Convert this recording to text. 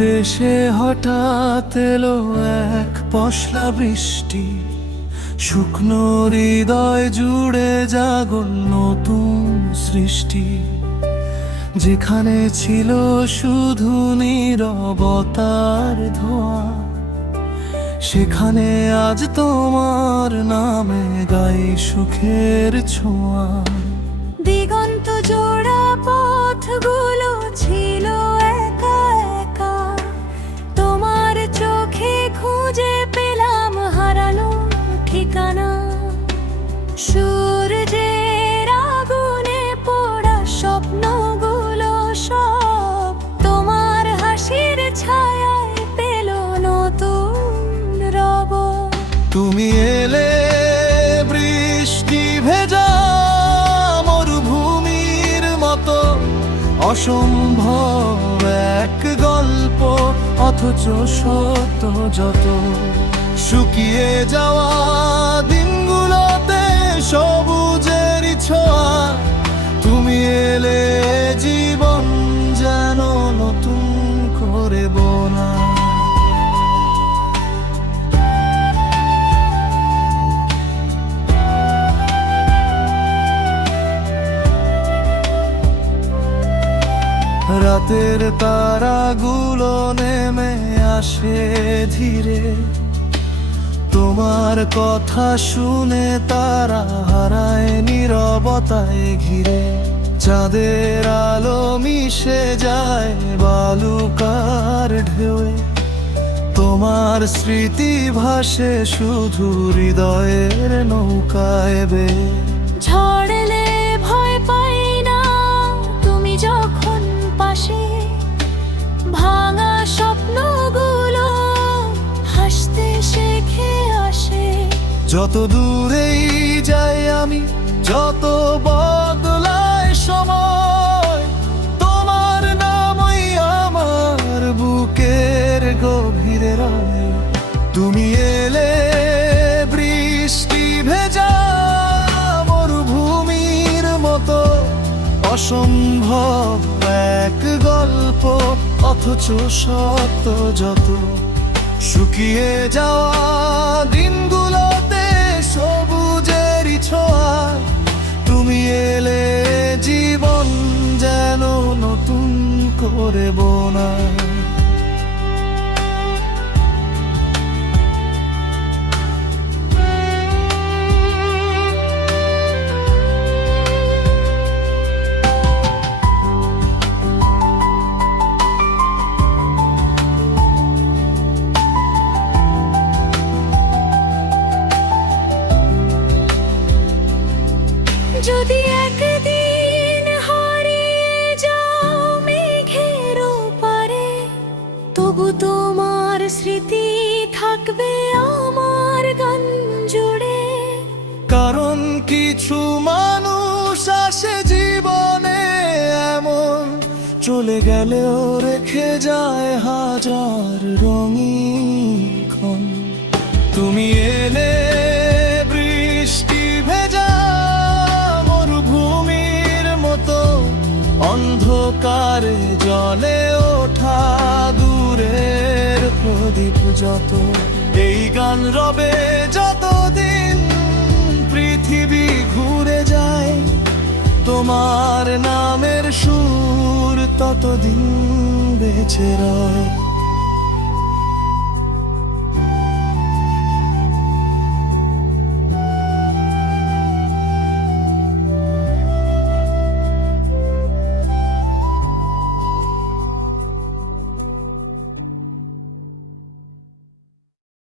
দেশে হঠাৎ এলো এক পশলা বৃষ্টি, শুকনো হৃদয় জুড়ে জাগল নতুন সৃষ্টি। যেখানে ছিল শুধু নীরবতার ধোঁয়া, সেখানে আজ তোমার নামে গাই সুখের ছোঁয়া। দিগন্ত জোড়া পথগুলো ছিল একা একা, তোমার চোখে খুঁজে পেলাম হারানো ঠিকানা। সূর্যের আগুনে পোড়া স্বপ্নগুলো সব তোমার হাসির ছায়ায় পেল নতুন রব। তুমি এলে বৃষ্টি ভেজা মরুভূমির মতো, অসম্ভব এক গল্প অথচ সত্য যত। শুকিয়ে যাওয়া দিনগুলোতে সবুজের ছোঁয়া, তুমি এলে জীবন যেন নতুন করে বোনা। রাতের তারাগুলো নেমে আসে ধীরে, তোমার কথা শুনে তারা হারায় নীরবতায় ঘিরে। চাঁদের আলো মিশে যায় বালুকার ঢেউয়ে, তোমার স্মৃতি ভাসে শুধু হৃদয়ের নৌকায় বেয়ে। ঝড় এলে ভয় পাই না তুমি যখন পাশে, ভাঙা স্বপ্নগুলো হাসতে শেখে আসে। যত দূরেই যাই আমি, যত বদলায় সময়, তোমার নামই আমার বুকের গভীরে রয়। তুমি এলে বৃষ্টি ভেজা মরুভূমির মতো, অসম্ভব এক গল্প অথচ সত্য যত। শুকিয়ে যাওয়া দিনগুলোতে সবুজের ছোঁয়া, তুমি এলে জীবন যেন নতুন করে বোনা। যদি একদিন হারিয়ে যাও মেঘের ওপারে, তবু তোমার স্মৃতি থাকবে আমার গান জুড়ে। কারণ কিছু মানুষ আসে জীবনে এমন, চলে গেলেও রেখে যায় হাজার রঙিন ক্ষণ। তুমি এলে বৃষ্টি ভেজা মরুভূমির মতো, অন্ধকারে জ্বলে ওঠা দূরের প্রদীপ যত। এই গান রবে যতদিন পৃথিবী ঘুরে যায়, তোমার নামের সুর ততদিন বেঁচে রয়।